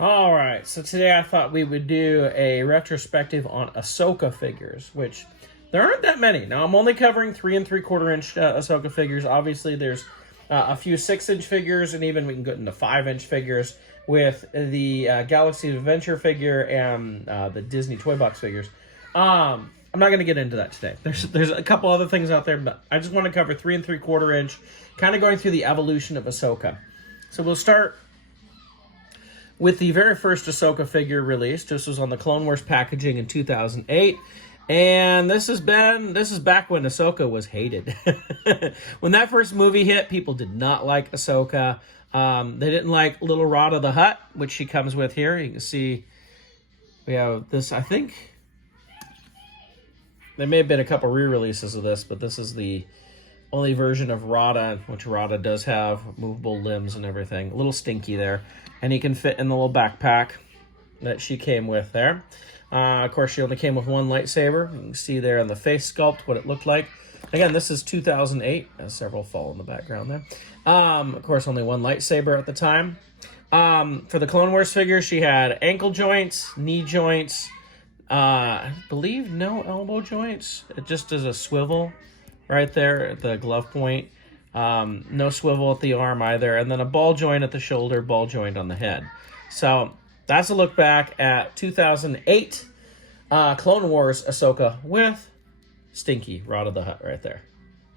All right, so today I thought we would do a retrospective on Ahsoka figures, which there aren't that many. Now, I'm only covering 3 3/4 inch Ahsoka figures. Obviously, there's a few 6-inch figures, and even we can get into 5-inch figures with the Galaxy of Adventure figure and the Disney Toy Box figures. I'm not going to get into that today. There's a couple other things out there, but I just want to cover 3 3/4 inch, kind of going through the evolution of Ahsoka. So we'll start with the very first Ahsoka figure released. This was on the Clone Wars packaging in 2008. And this is back when Ahsoka was hated. When that first movie hit, people did not like Ahsoka. They didn't like Little Rada the Hutt, which she comes with here. You can see we have this, I think. There may have been a couple re-releases of this, but this is the only version of Rada, which Rada does have movable limbs and everything. A little stinky there. And he can fit in the little backpack that she came with there. Of course, she only came with one lightsaber. You can see there on the face sculpt what it looked like. Again, this is 2008. Several fall in the background there. Of course, only one lightsaber at the time. For the Clone Wars figure, she had ankle joints, knee joints, I believe no elbow joints. It just is a swivel right there at the glove point. No swivel at the arm either. And then a ball joint at the shoulder, ball joint on the head. So that's a look back at 2008 Clone Wars Ahsoka with Stinky Rada the Hutt right there.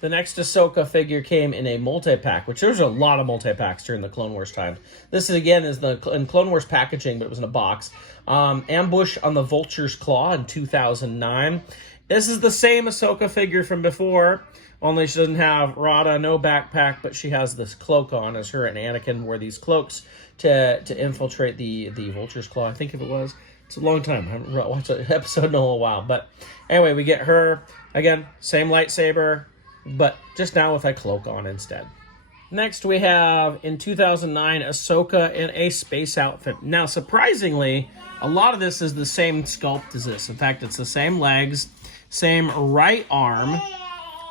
The next Ahsoka figure came in a multi-pack, which there was a lot of multi-packs during the Clone Wars time. This is, again, is in Clone Wars packaging, but it was in a box. Ambush on the Vulture's Claw in 2009. This is the same Ahsoka figure from before, only she doesn't have Rada, no backpack, but she has this cloak on, as her and Anakin wore these cloaks to infiltrate the Vulture's Claw, I think if it was. It's a long time. I haven't watched an episode in a little while. But anyway, we get her, again, same lightsaber, but just now with a cloak on instead. Next, we have, in 2009, Ahsoka in a space outfit. Now, surprisingly, a lot of this is the same sculpt as this. In fact, it's the same legs, same right arm.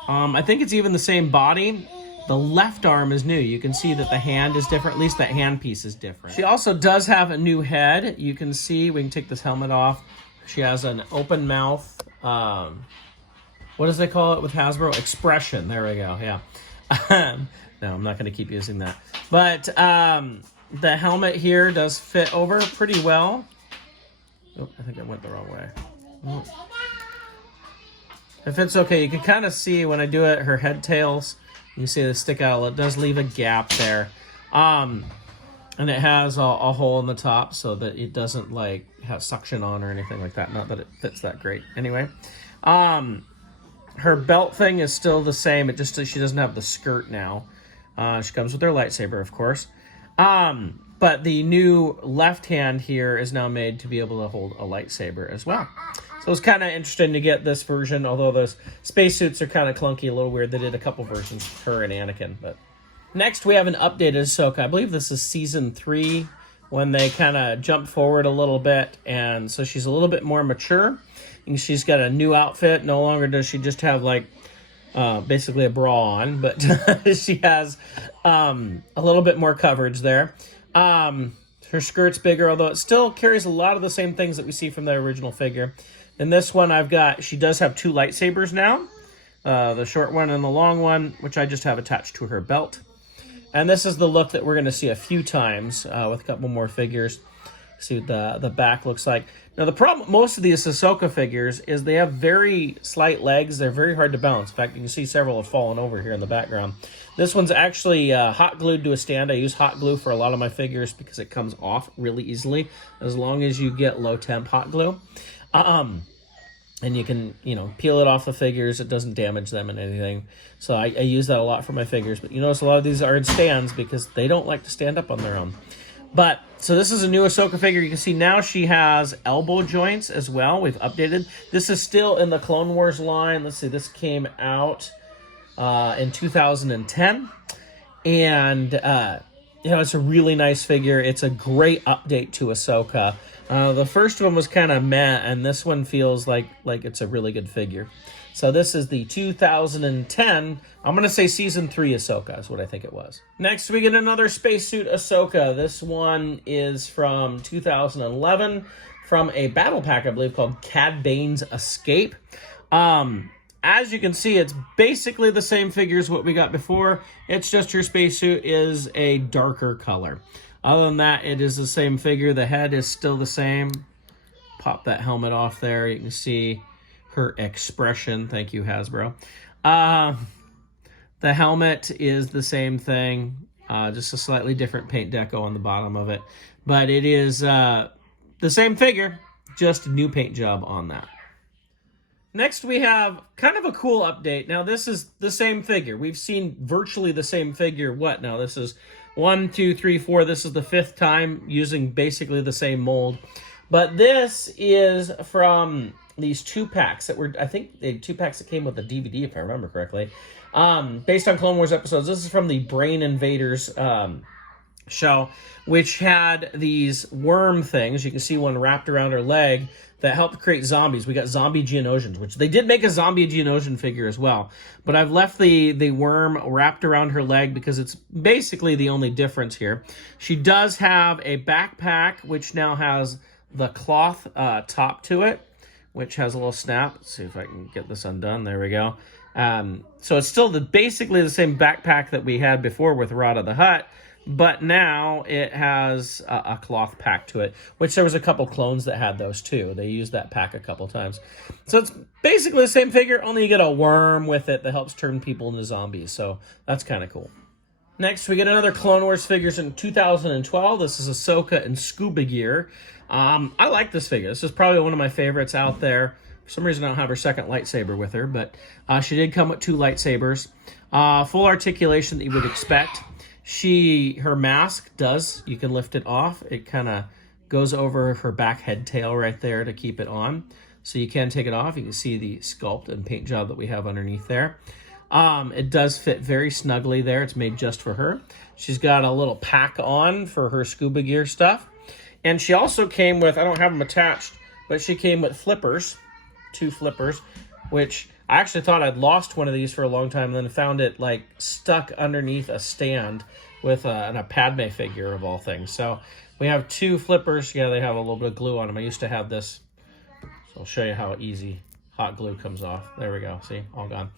I think it's even the same body. The left arm is new. You can see that the hand is different. At least that hand piece is different. She also does have a new head. You can see, we can take this helmet off. She has an open mouth. What does they call it with Hasbro? Expression. There we go. Yeah. No, I'm not going to keep using that. But the helmet here does fit over pretty well. Oh, I think I went the wrong way. Oh. It fits okay. You can kind of see when I do it, her head tails. You see they stick out. It does leave a gap there. And it has a hole in the top so that it doesn't like have suction on or anything like that. Not that it fits that great. Anyway. Her belt thing is still the same. It just she doesn't have the skirt now. She comes with her lightsaber, of course. But the new left hand here is now made to be able to hold a lightsaber as well. So it's kind of interesting to get this version, although those spacesuits are kind of clunky, a little weird. They did a couple versions of her and Anakin. But next, we have an updated Ahsoka. I believe this is season 3, when they kind of jump forward a little bit, and so she's a little bit more mature. And she's got a new outfit. No longer does she just have like basically a bra on, but she has a little bit more coverage there. Her skirt's bigger, although it still carries a lot of the same things that we see from the original figure. In this one, she does have 2 lightsabers now. The short one and the long one, which I just have attached to her belt. And this is the look that we're going to see a few times with a couple more figures. See what the back looks like. Now, the problem with most of these Ahsoka figures is they have very slight legs. They're very hard to balance. In fact, you can see several have fallen over here in the background. This one's actually hot glued to a stand. I use hot glue for a lot of my figures because it comes off really easily as long as you get low temp hot glue. And you can, peel it off the figures. It doesn't damage them and anything. So I use that a lot for my figures. But you notice a lot of these are in stands because they don't like to stand up on their own. But, so this is a new Ahsoka figure. You can see now she has elbow joints as well. We've updated. This is still in the Clone Wars line. Let's see, this came out in 2010. And, it's a really nice figure. It's a great update to Ahsoka. The first one was kind of meh, and this one feels like it's a really good figure. So this is the 2010, I'm going to say Season 3 Ahsoka is what I think it was. Next, we get another spacesuit Ahsoka. This one is from 2011, from a battle pack, I believe, called Cad Bane's Escape. As you can see, it's basically the same figure as what we got before. It's just her spacesuit is a darker color. Other than that, it is the same figure. The head is still the same. Pop that helmet off there. You can see her expression. Thank you, Hasbro. The helmet is the same thing. Just a slightly different paint deco on the bottom of it. But it is the same figure, just a new paint job on that. Next, we have kind of a cool update. Now, this is the same figure. We've seen virtually the same figure. What now? This is 1, 2, 3, 4. This is the 5th time using basically the same mold. But this is from these 2-packs that were, I think, the 2-packs that came with the DVD, if I remember correctly. Based on Clone Wars episodes. This is from the Brain Invaders show, which had these worm things. You can see one wrapped around her leg that helped create zombies. We got zombie Geonosians, which they did make a zombie Geonosian figure as well. But I've left the worm wrapped around her leg because it's basically the only difference here. She does have a backpack, which now has the cloth top to it, which has a little snap. Let's see if I can get this undone. There we go. So it's still basically the same backpack that we had before with Rada the Hutt, but now it has a cloth pack to it, which there was a couple clones that had those too. They used that pack a couple times. So it's basically the same figure, only you get a worm with it that helps turn people into zombies. So that's kind of cool. Next, we get another Clone Wars figures in 2012. This is Ahsoka in Scuba Gear. I like this figure. This is probably one of my favorites out there. For some reason, I don't have her second lightsaber with her, but she did come with 2 lightsabers. Full articulation that you would expect. Her mask does, you can lift it off. It kind of goes over her back head tail right there to keep it on. So you can take it off. You can see the sculpt and paint job that we have underneath there. It does fit very snugly there. It's made just for her. She's got a little pack on for her scuba gear stuff. And she also came with, I don't have them attached, but she came with flippers, 2 flippers, which I actually thought I'd lost one of these for a long time and then found it like stuck underneath a stand with a Padme figure of all things. So we have 2 flippers. Yeah, they have a little bit of glue on them. I used to have this. So I'll show you how easy hot glue comes off. There we go. See, all gone.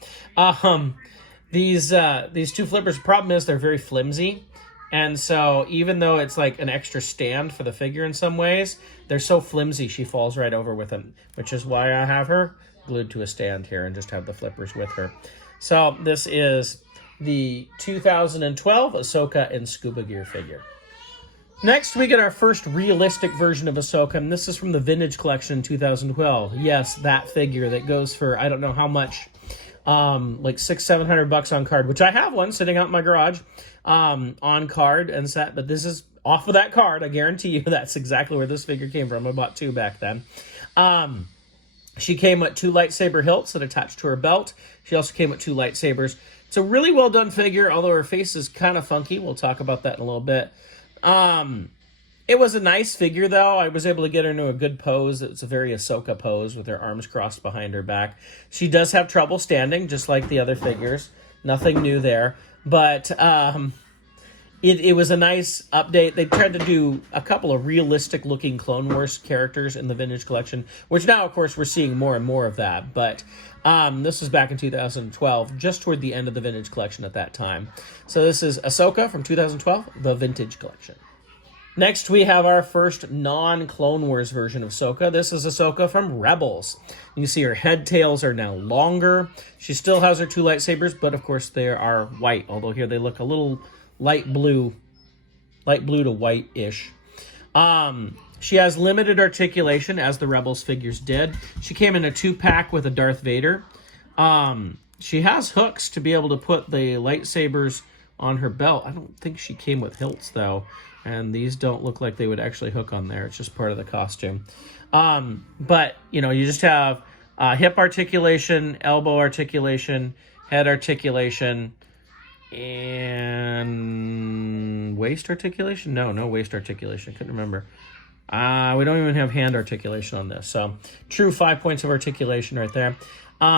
These 2 flippers, the problem is they're very flimsy. And so even though it's like an extra stand for the figure in some ways, they're so flimsy she falls right over with them, which is why I have her glued to a stand here and just have the flippers with her. So this is the 2012 Ahsoka in Scuba Gear figure. Next, we get our first realistic version of Ahsoka, and this is from the Vintage Collection 2012. Yes, that figure that goes for, I don't know how much, like $600-700 on card, which I have one sitting out in my garage on card and set, but this is off of that card. I guarantee you that's exactly where this figure came from. I bought 2 back then. She came with 2 lightsaber hilts that attached to her belt. She also came with 2 lightsabers. It's a really well done figure, although her face is kind of funky. We'll talk about that in a little bit. It was a nice figure, though. I was able to get her into a good pose. It's a very Ahsoka pose with her arms crossed behind her back. She does have trouble standing, just like the other figures. Nothing new there. But it was a nice update. They tried to do a couple of realistic-looking Clone Wars characters in the Vintage Collection, which now, of course, we're seeing more and more of that. But this was back in 2012, just toward the end of the Vintage Collection at that time. So this is Ahsoka from 2012, the Vintage Collection. Next, we have our first non-Clone Wars version of Ahsoka. This is Ahsoka from Rebels. You can see her head tails are now longer. She still has her 2 lightsabers, but of course they are white, although here they look a little light blue to white-ish. She has limited articulation, as the Rebels figures did. She came in a 2-pack with a Darth Vader. She has hooks to be able to put the lightsabers on her belt. I don't think she came with hilts, though. And these don't look like they would actually hook on there. It's just part of the costume. But, you know, you just have hip articulation, elbow articulation, head articulation, and waist articulation? No waist articulation. I couldn't remember. We don't even have hand articulation on this. So true 5 points of articulation right there,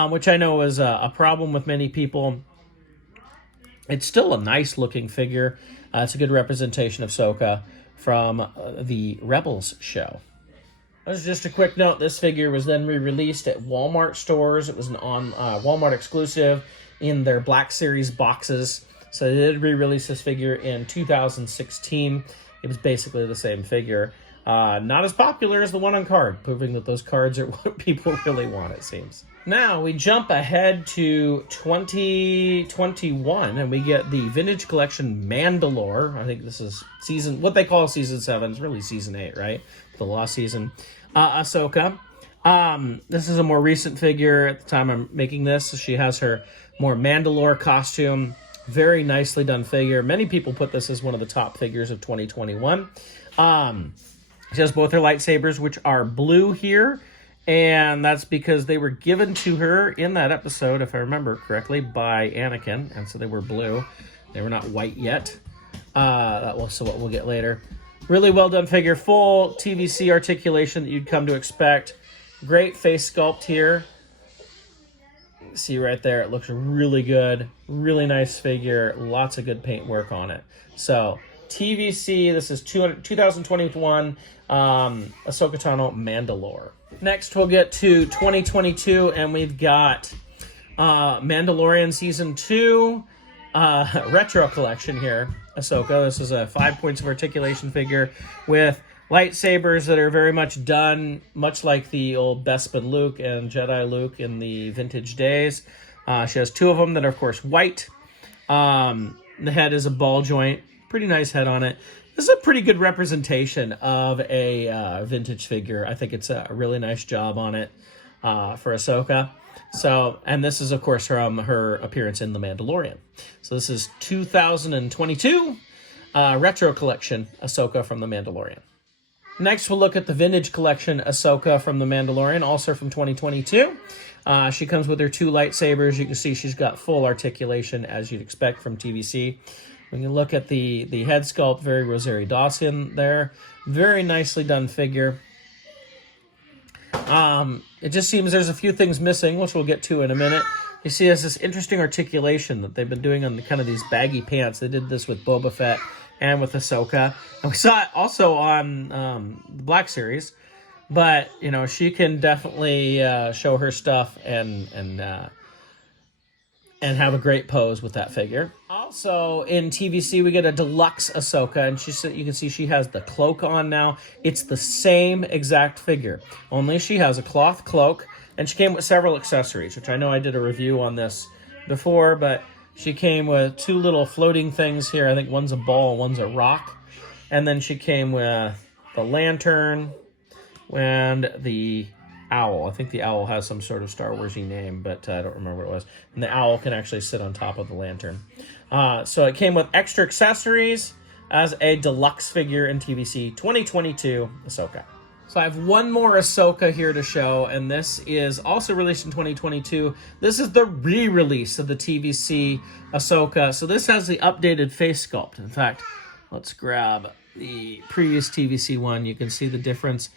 which I know is a problem with many people. It's still a nice looking figure. It's a good representation of Ahsoka from the Rebels show. As just a quick note, this figure was then re-released at Walmart stores. It was an Walmart exclusive in their Black Series boxes. So they did re-release this figure in 2016. It was basically the same figure. Not as popular as the one on card, proving that those cards are what people really want, it seems. Now, we jump ahead to 2021, and we get the Vintage Collection Mandalore. I think this is what they call Season 7. It's really Season 8, right? The Lost Season. Ahsoka. This is a more recent figure at the time I'm making this. She has her more Mandalore costume. Very nicely done figure. Many people put this as one of the top figures of 2021. She has both her lightsabers, which are blue here. And that's because they were given to her in that episode, if I remember correctly, by Anakin. And so they were blue. They were not white yet. That was what we'll get later. Really well done figure. Full TVC articulation that you'd come to expect. Great face sculpt here. See right there, it looks really good. Really nice figure. Lots of good paint work on it. So TVC, this is 2021 Ahsoka Tano Mandalore. Next, we'll get to 2022, and we've got Mandalorian Season 2 retro collection here. Ahsoka. This is a 5 points of articulation figure with lightsabers that are very much done, much like the old Bespin Luke and Jedi Luke in the vintage days. She has two of them that are, of course, white. The head is a ball joint. Pretty nice head on it. This is a pretty good representation of a vintage figure. I think it's a really nice job on it for Ahsoka. So, and this is, of course, from her appearance in The Mandalorian. So this is 2022 retro collection Ahsoka from The Mandalorian. Next, we'll look at the vintage collection Ahsoka from The Mandalorian, also from 2022. She comes with her two lightsabers. You can see she's got full articulation, as you'd expect from TVC. When you look at the head sculpt, very Rosario Dawson there. Very nicely done figure. It just seems there's a few things missing, which we'll get to in a minute. You see there's this interesting articulation that they've been doing on kind of these baggy pants. They did this with Boba Fett and with Ahsoka. And we saw it also on the Black Series. But, you know, she can definitely show her stuff and have a great pose with that figure. Also, in TVC, we get a deluxe Ahsoka, and you can see she has the cloak on now. It's the same exact figure, only she has a cloth cloak, and she came with several accessories, which I know I did a review on this before, but she came with two little floating things here. I think one's a ball, one's a rock. And then she came with the lantern and the owl. I think the owl has some sort of Star Wars-y name, but I don't remember what it was. And the owl can actually sit on top of the lantern. So it came with extra accessories as a deluxe figure in TVC 2022 Ahsoka. So I have one more Ahsoka here to show, and this is also released in 2022. This is the re-release of the TVC Ahsoka. So this has the updated face sculpt. In fact, let's grab the previous TVC one. You can see the difference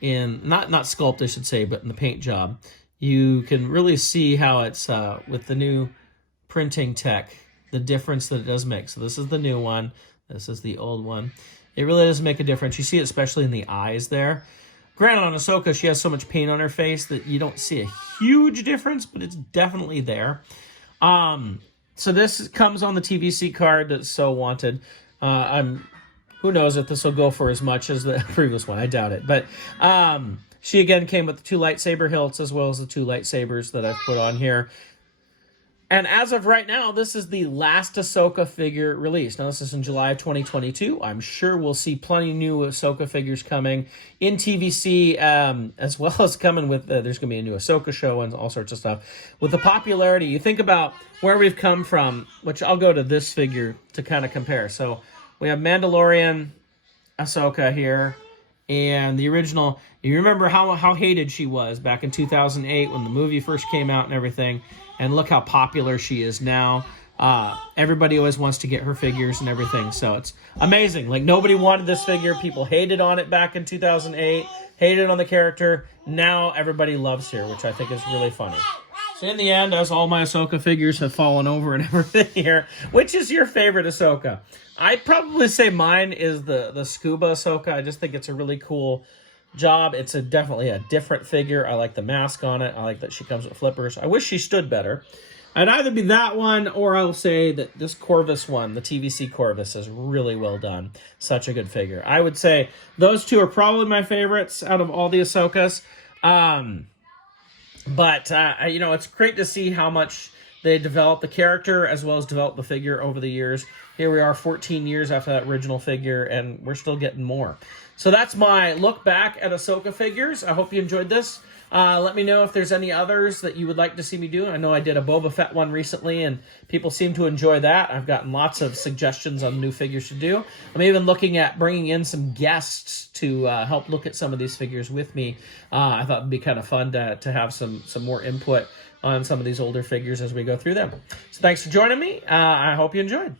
in, not sculpt, I should say, but in the paint job. You can really see how it's, with the new printing tech, the difference that it does make. So this is the new one. This is the old one. It really does make a difference. You see it especially in the eyes there. Granted, on Ahsoka, she has so much paint on her face that you don't see a huge difference, but it's definitely there. So this comes on the TVC card that's so wanted. Who knows if this will go for as much as the previous one. I doubt it. But she, again, came with the two lightsaber hilts as well as the two lightsabers that I've put on here. And as of right now, this is the last Ahsoka figure released. Now, this is in July of 2022. I'm sure we'll see plenty of new Ahsoka figures coming in TVC, as well as coming with, there's going to be a new Ahsoka show and all sorts of stuff. With the popularity, you think about where we've come from, which I'll go to this figure to kind of compare. So we have Mandalorian Ahsoka here, and the original. You remember how hated she was back in 2008 when the movie first came out and everything, and look how popular she is now. Everybody always wants to get her figures and everything, so it's amazing. Like, nobody wanted this figure. People hated on it back in 2008, hated on the character. Now everybody loves her, which I think is really funny. So in the end, as all my Ahsoka figures have fallen over and everything here, which is your favorite Ahsoka? I'd probably say mine is the Scuba Ahsoka. I just think it's a really cool job. It's definitely a different figure. I like the mask on it. I like that she comes with flippers. I wish she stood better. I'd either be that one, or I'll say that this Corvus one, the TVC Corvus, is really well done. Such a good figure. I would say those two are probably my favorites out of all the Ahsokas. But you know, it's great to see how much they developed the character as well as developed the figure over the years. Here we are 14 years after that original figure, and we're still getting more. So that's my look back at Ahsoka figures. I hope you enjoyed this. Let me know if there's any others that you would like to see me do. I know I did a Boba Fett one recently, and people seem to enjoy that. I've gotten lots of suggestions on new figures to do. I'm even looking at bringing in some guests to help look at some of these figures with me. I thought it'd be kind of fun to have some more input on some of these older figures as we go through them. So thanks for joining me. I hope you enjoyed.